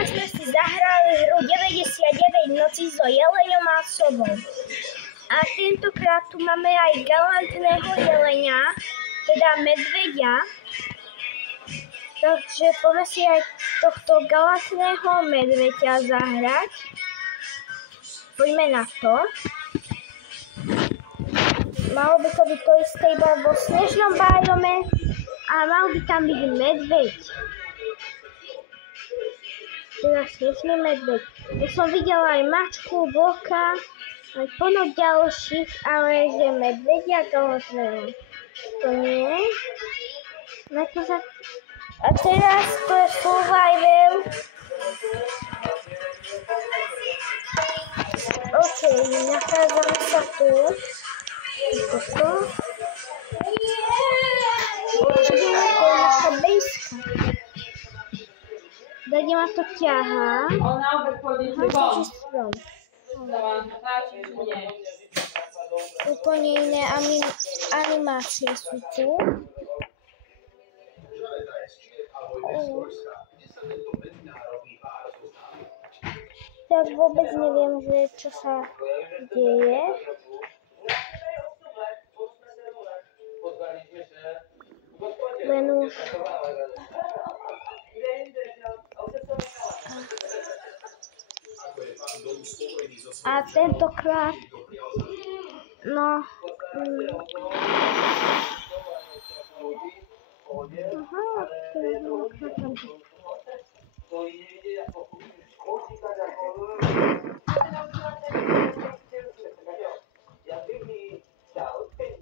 Minule sme si zahrali hru 99 nocí so jeleňom a sobou. A tentokrát tu máme aj galantného jelenia, teda medveďa. Takže poďme si aj tohto galantného medveďa zahrať. Poďme na to. Malo by to byť to isté iba vo snežnom biome a mal by tam byť medveď. Teda snežný medveď. Ja som videla aj mačku, vlka, aj plno ďalších, ale že medveďa galantného. To nie. A teraz to je survival. OK, nachádzame sa tu. Toto. Určite to je naša bejska. Dade ma to ťahá. Úplne iné animácie sú tu. Tak vôbec neviem, že čo sa deje. Len už... A tentokrát... No... Aha,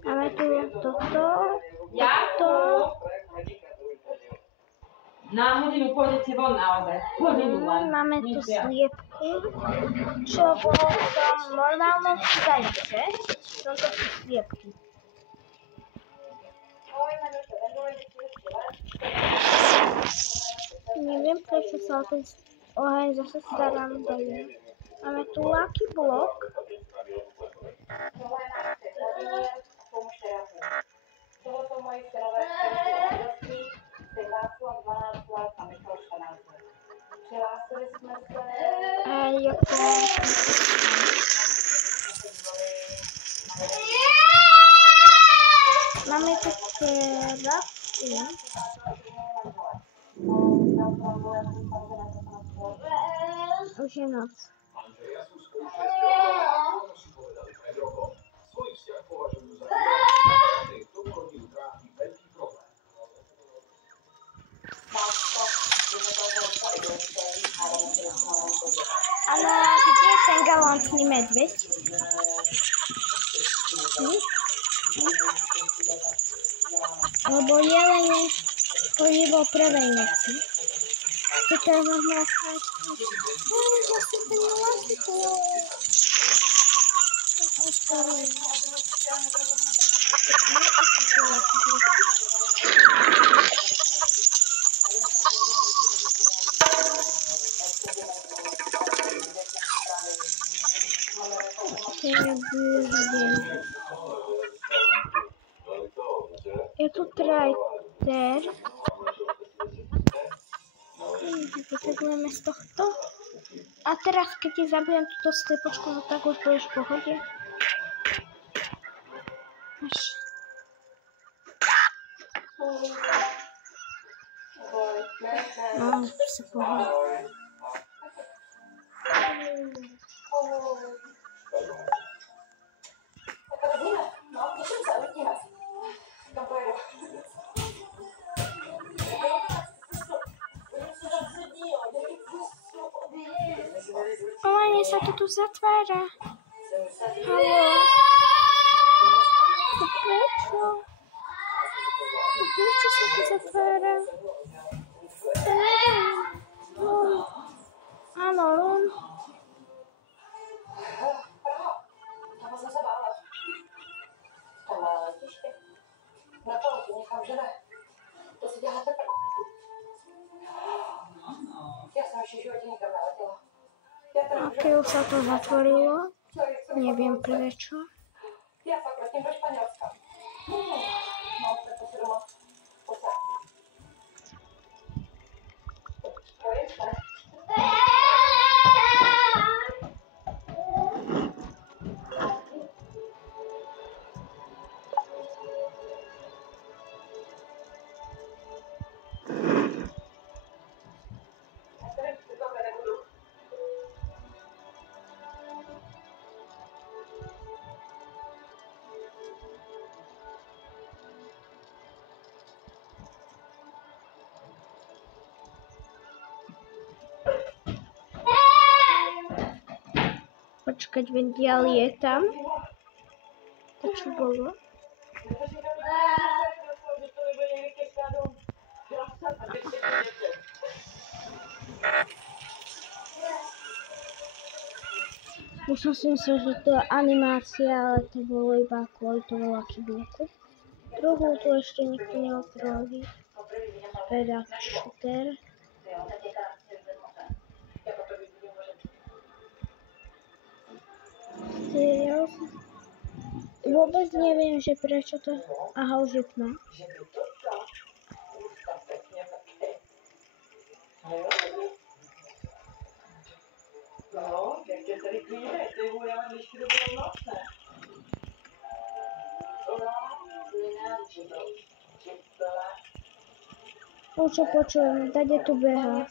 máme tu toto. Na hodinu pôjdete von na obed. Hodinu len. Máme tu sliepky, čo bolo v tom normálnom zajce. Toto sú sliepky. Neviem, prečo sa o ten oheň zase starám dajú. Máme tu Lucky Block. Máme tu terapky. Už je noc. Ale kde je ten galantný medveď? Lebo jelene chodí vo prvej noci. Keď teraz môžeme nacháť. Vlastne ten Lucky Block. Je tu trajter. Vytegujeme z tohto. A teraz, keď ti zabijem túto sliepočku, no tak už budeš v pohode. No, si pohode. Mne sa to tu zatvára. Haló. Prečo? Prečo sa to zatvára? Áno, Lun. Ok, už sa to zatvorilo. Neviem prečo. počkať, veď ja lietam. To čo bolo? Už som si myslel, že to je animácia, ale to bolo iba kvôli tomu Lucky Blocku. Druhú tu ešte nikto neotvoril. Teda shooter. Vôbec neviem, že prečo to... Aha, už je tma. Čo počujem, tady tu behá.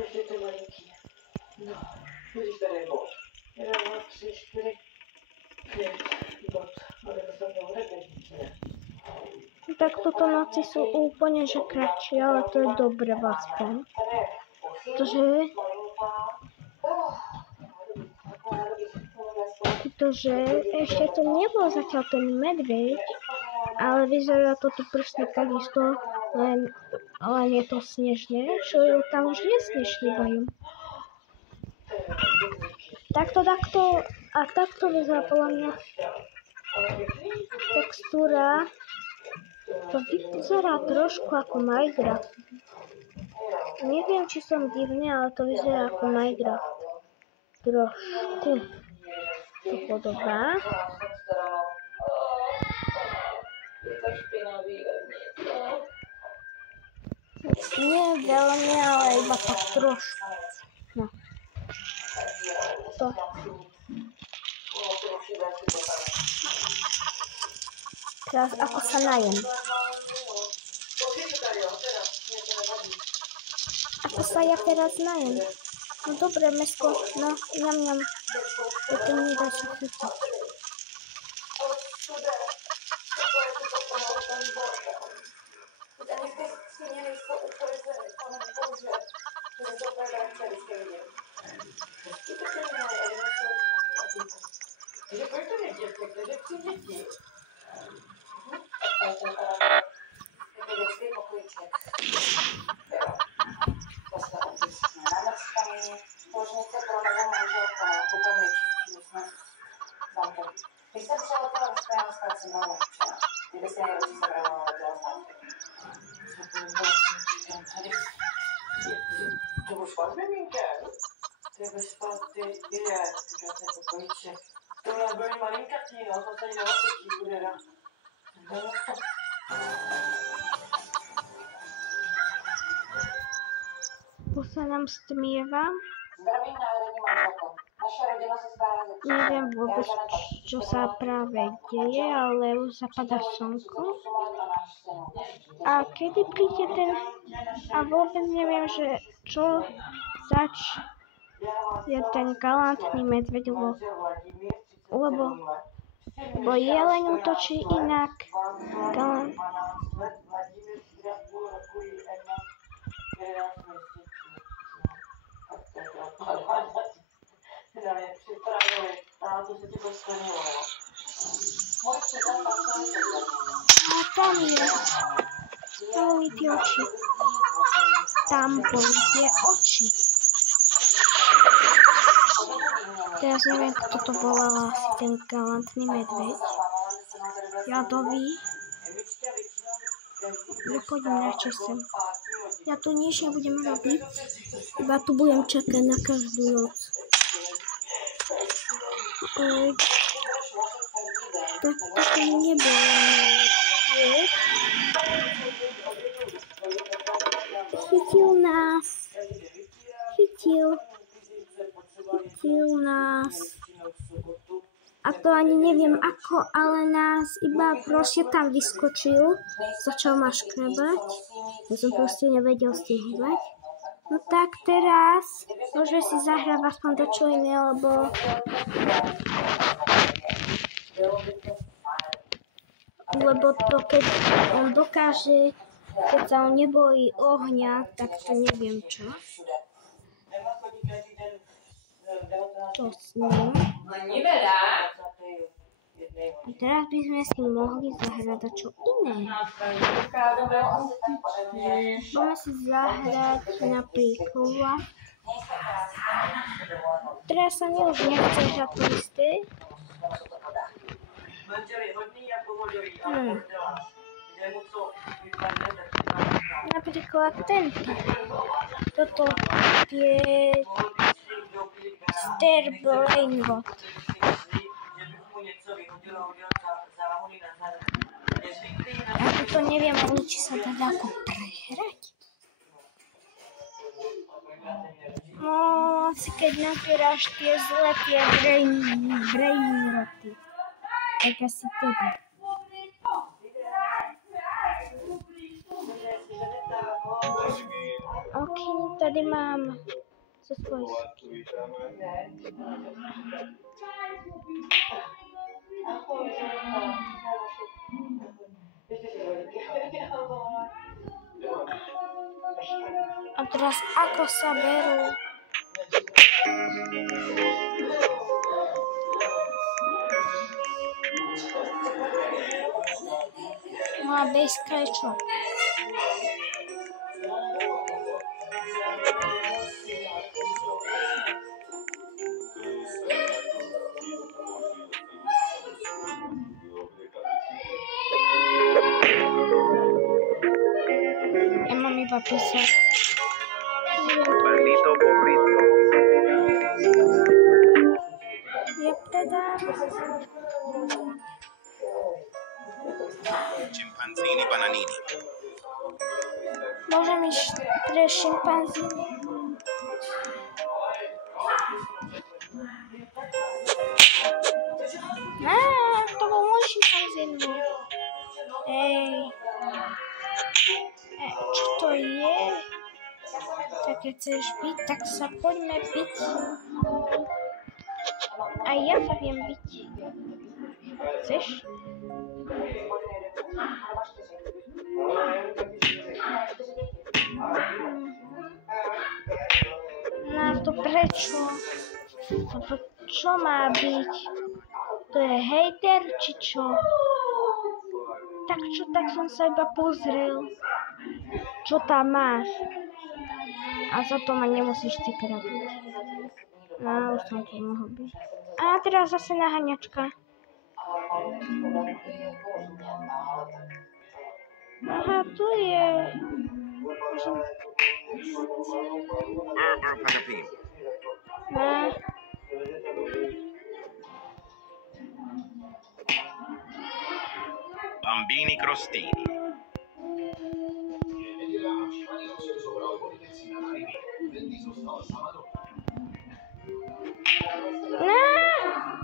Ještě to malinký. No, vidíš, tady je bod. 1, 2, 3, 4, 5 bod. Ale to jsem to hodně. Tak toto noci sú úplne že kratšie, ale to je dobré aspoň. Pretože ešte to nebol zatiaľ ten medveď, ale vyzerá to tu presne takisto, len je to snežné, čo je tam už nesnežný biom. Takto a takto vyzerá podľa mňa textúra. To vyzerá trošku ako Minecraft. Neviem, či som divný, ale to vyzerá ako Minecraft. Trošku to podobá. Nie veľmi, ale iba tak trošku. No. To. Teraz ako sa najem. Ako sa ja teraz najem? No dobre, mesko, no, ňam. To nedá sa chytiť. Když jsem přiletěla do Španělska, tak jsem byla nadšená. Kdyby se nejlepší se brala letěla zpátky. To už spát miminka? Ty budeš spát, ty je, krásné pokojíček. To byla velmi malinkatý, no, to se ani neosvětí bude, no. Tu sa nám stmieva. Zdravím národní manželko. Naša rodina se stále začíná. Neviem vôbec, čo sa práve deje, ale už zapadá slnko. A kedy príde ten... A vôbec neviem, že čo je ten galantný medveď, lebo jeleň útočí inak. A tam je. Boli tie oči. Tam boli tie oči. Teraz neviem, kto to volal, asi ten galantný medveď. Jadový. Ja pôjdem radšej sem. Ja tu nič nebudem robiť, iba tu budem čakať na každú noc. Tak také nebolo. Chytil nás. Chytil nás. A to ani neviem ako, ale nás iba proste tam vyskočil. Začal ma škrebať. Ja som proste nevedel stihovať. No tak teraz môžeme si zahrať aspoň dačo iné, lebo to keď on dokáže, keď sa on nebojí ohňa, tak to neviem čo. To s ním. A teraz by sme si mohli zahrať dačo iné. Môžeme si zahrať napríklad. Teraz sa mi už nechce hrať to isté. Napríklad tento. Toto je Starbrainbot. Ja to neviem ani, či sa dá ako prehrať. No, asi keď napieráš tie zlé, tie brainroty. Tak asi tedy. OK, tady mám co spojit. A teraz ako sa berú? No a bejska je čo? Ja mám iba písať. Bandito burrito. Ja teda... Scimpanzini bananini. Môžem ísť pre šimpanzíny. To bol môj šimpanzín. Čo to je? Tak keď chceš byť, tak sa poďme byť. A ja sa viem byť. Chceš? No to prečo? To čo má byť? To je hejter, či čo? Tak čo, tak som sa iba pozrel. Čo tam máš? A za to ma nemusíš ty krabiť. No, už som to mohol byť. A teraz zase naháňačka. Aha, tu je. No. Bambini crostini.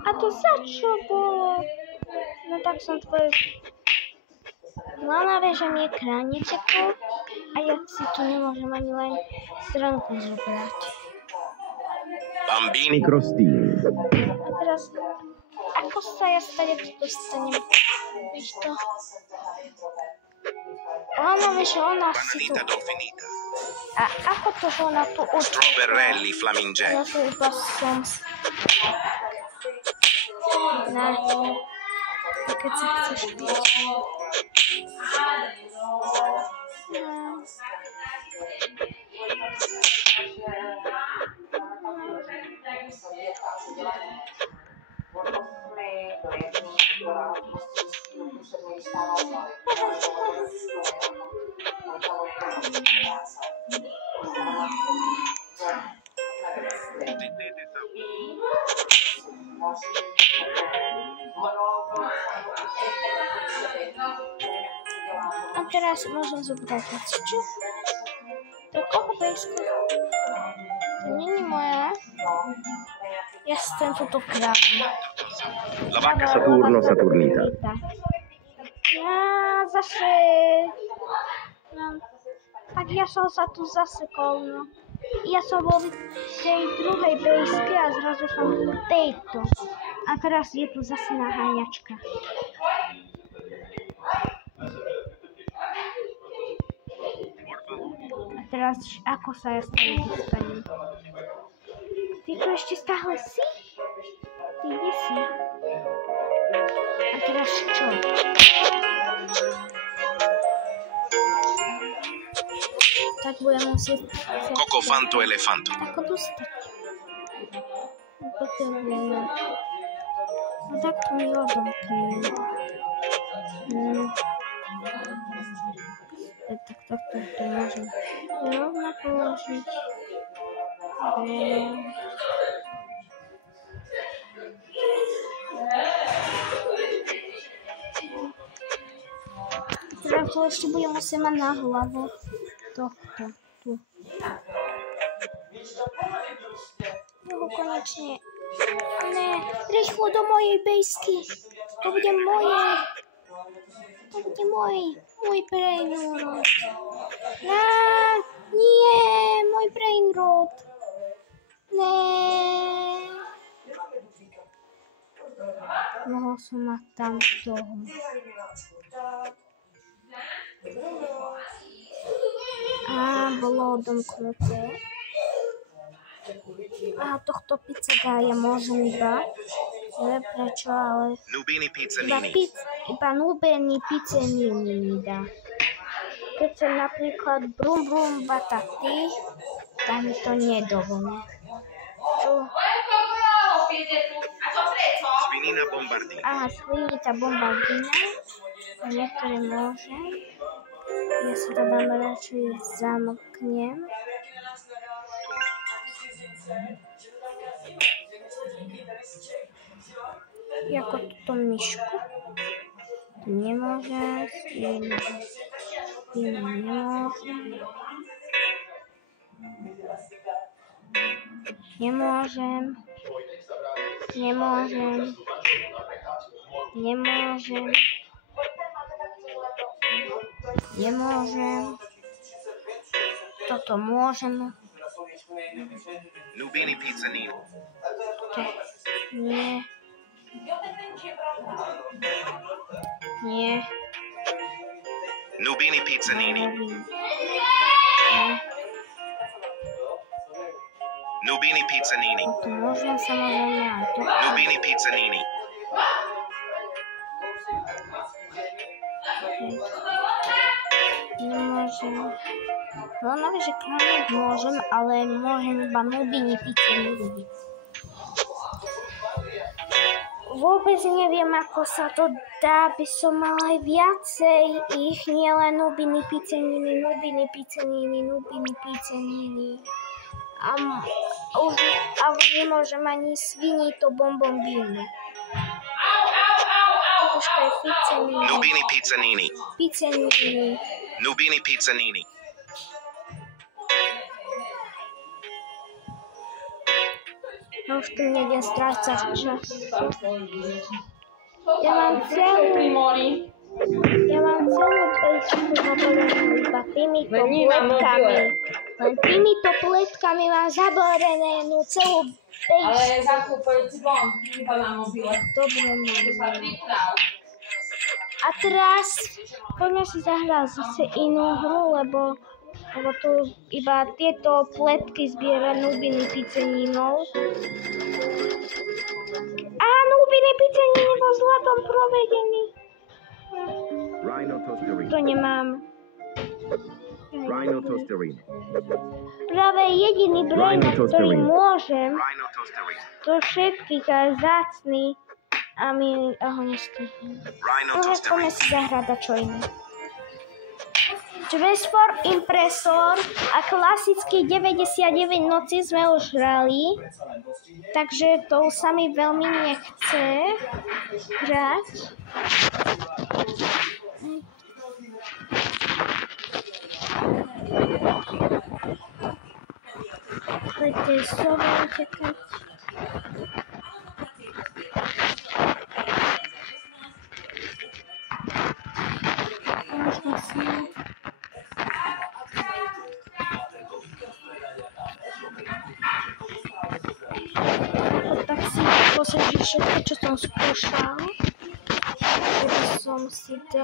A to za čo bolo? No tak som tvoje... Mala že mi je kráne teklo a ja si tu nemôžem ani len stránku zobrať. Bambini crostini. A teraz, ako sa ja stane tu dostanem? Víš to? Ona vie, že ona si tu... Bananita dolfinita. A ako to, že ona tu učí? Berrelli Ja flamingenti. si iba som... Ne. Keď sa chceš piť. A teraz môžem zobrať hocičo. To koho bejsko? To není moja. Ja chcem túto krávu. La vacca Saturno Saturnita. Ja zase... No, tak ja som sa tu zasekol, no. Ja som bol v tej druhej bejske a zrazu som v tejto. A teraz je tu zase naháňačka. A teraz ako sa ja z toho dostanem? Ty tu ešte stále si? Ty kde si? A teraz čo? Tak budem musieť... Coco fanto elefanto. Ako dostať? Potrebujem. No tak to mi odomknem. Tak to môžem rovno položiť. Teda to ešte budem musieť mať na hlavu. Tohto, tu. Jeho konečne. Ne, rýchlo do mojej bejsky. To bude moje. To bude môj brainrod. Nie, môj brainrod. Ne. Mohol som mať tam toho. Bolo odomknuté. Tohto pizzaga ja môžem iba. Neviem prečo, ale... Nubini pizzanini. Iba Nubini pizzanini mi dá. Keď som napríklad brum brum bataty, tak mi to nedovolí. Svinina bombardina. Svinita bombardina. A niektoré môžem. Ja si to dám radšej zamknem. Jako túto myšku. Nemôžem. Nemôžem. Toto môžem. Nubini pizzanini. Nie. Nubini pizzanini. Nubini pizzanini. To môžem samozrejme, ale to... Nubini pizzanini. Nemôžem. No, že kráľov môžem, ale môžem iba Nubini pizzanini. Vôbec neviem, ako sa to dá, by som mal aj viacej ich, nielen Nubini pizzanini. A už nemôžem ani svinito bombombínu. Počkaj, pizzanini. Nubini pizzanini. Pizzanini. Nubini pizzanini. No už tu neviem strácať čas. Ja mám celú pejsku zaborenú iba týmito pletkami. Len týmito pletkami mám zaborenú celú pejsku. Ale zakúpaj si von, iba na mobile. Dobre, mám. A teraz poďme si zahrať zase inú hru, lebo tu iba tieto pletky zbiera Nubini pizzaninov. Nubini pizzanin vo zlatom provedený. Rhino tosterino. To nemám. Rhino tosterino. Práve jediný brainer, ktorý môžem, Rhino tosterino. to všetkých aj zácný a ho nestihnem. Rhino Poďme tosterino. si zahrať čo iné. Transform impresor a klasický 99 noci sme už hrali, takže to sa mi veľmi nechce hrať. Poďte sova utekať. Možno si... pozrieť, že všetko, čo som skúšal, keby som si dal.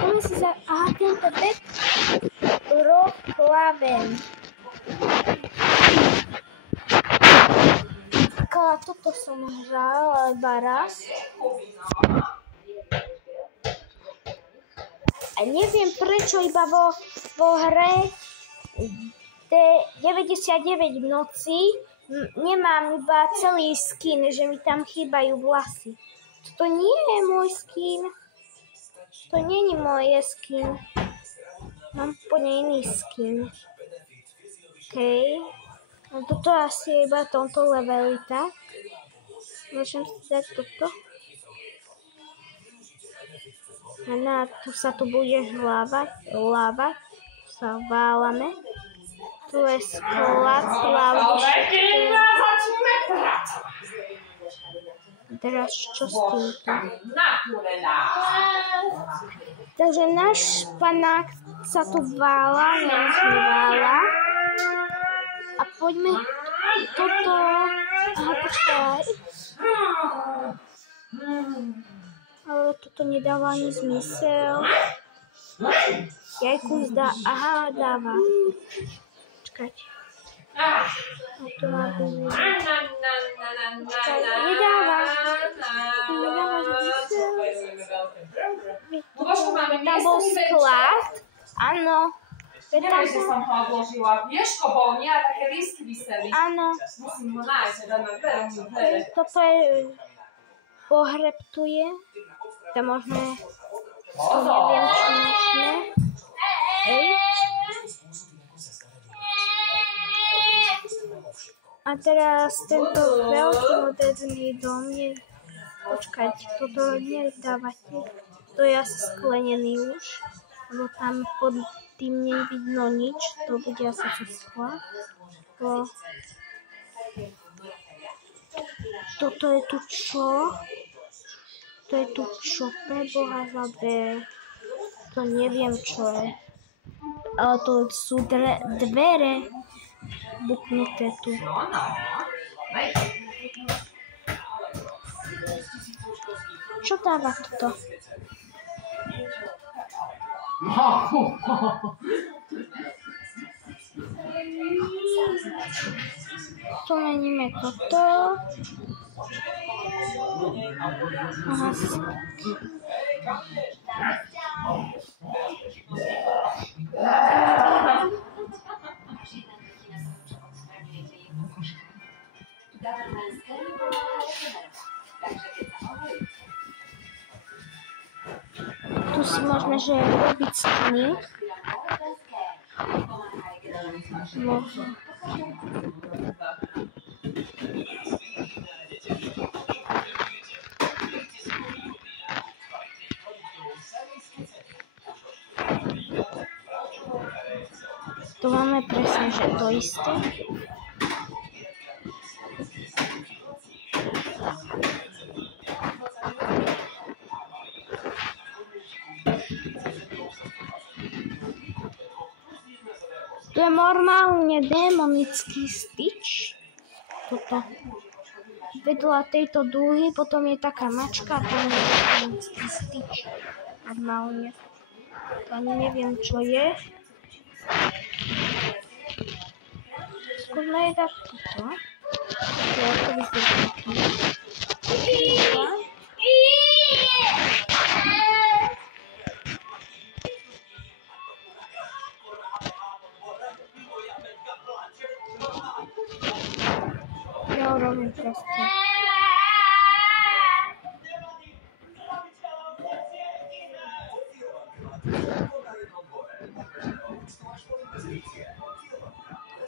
Poďme si za... Aha, tento back rock klaven. Toto som hral iba raz. A neviem prečo iba vo hre 99 noci nemám iba celý skin, že mi tam chýbajú vlasy. Toto nie je môj skin. To nie je môj skin. Mám úplne iný skin. OK. No toto asi je iba v tomto leveli, tak? Môžem si dať toto. A tu sa tu budeš lávať. Sa válame. Tu je sklad, plavbušky. Teraz čo s týmto? Takže náš panák sa tu vála, vála. A poďme toto... Aha, počkaj. Ale toto nedáva ani zmysel. Jajku zdá... Aha, dáva. Počkať. A to má byť... Počkaj, nedáva. Nedáva zmysel. Tam bol sklad. Áno. Neviem, že som ho odložila. Vieško bol, nie? A také lístky vyseli. Áno. Musím ho nájsť, že dáme dvere. Toto je... Pohreb tu je. To možné... To neviem, čo možné. A teraz tento veľký moderný dom je... Počkajte, toto nedávate. To je asi sklenený už. Lebo tam pod tým nevidno nič. To bude asi cez sklad. Toto je tu čo? To je tu čo? Pre Boha zabe. To neviem čo je. Ale to sú dvere buknuté tu. Čo dáva toto? Tu meníme toto. Aha. Tu si môžeme, že robiť skiny. Môžem. Tu máme presne, že to isté. Tu je normálne démonický Stitch. Toto. Vedľa tejto dúhy, potom je taká mačka, tam je démonický Stitch. Normálne. To ani neviem, čo je. Skúsme je dať toto. To vyzerá taký. Ja robím proste.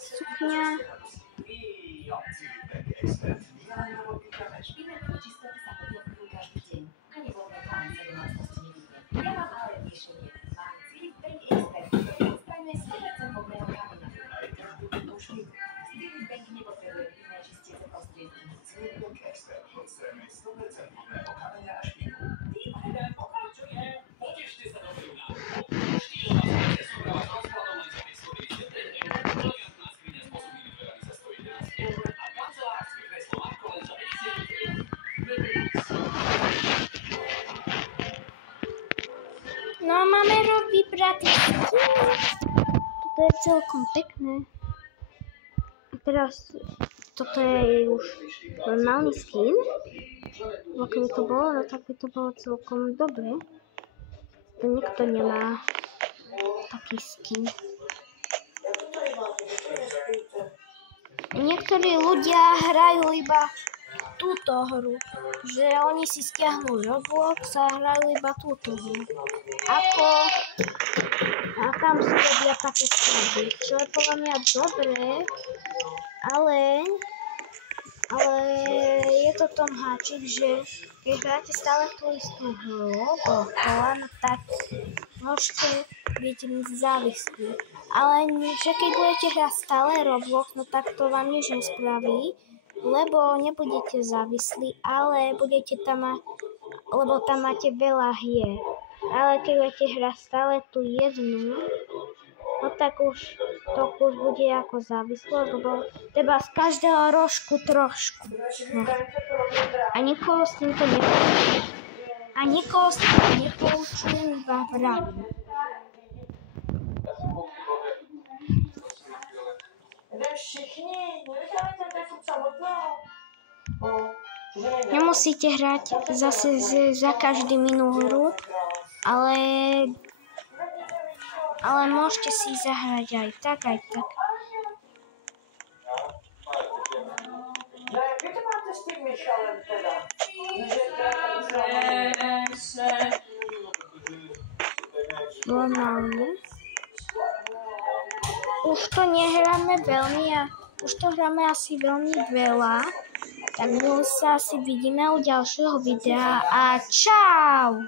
Suknia. vybrať skin. Toto je celkom pekné. A teraz toto je už normálny skin. Lebo keby to bolo, no tak by to bolo celkom dobre. To nikto nemá taký skin. Niektorí ľudia hrajú iba túto hru, že oni si stiahnú Roblox a hrajú iba túto hru. A tam si robia také skladby, čo je podľa mňa dobré, ale je to tom háčik, že keď hráte stále tú istú hru, no tak môžete byť závislí. Ale že keď budete hrať stále Roblox, no tak to vám nič nespraví, lebo nebudete závislí, ale budete tam lebo tam máte veľa hier. Ale keď budete hrať stále tú jednu, no tak už to už bude ako závislosť, lebo treba z každého rožku trošku. No. A nikoho s týmto nepoučujem, iba vravím. Nemusíte hrať zase za každý inú hru, ale môžete si zahrať aj tak, aj tak. Normálne. Už to nehráme veľmi a už to hráme asi veľmi veľa. Tak sa asi vidíme u ďalšieho videa a čau!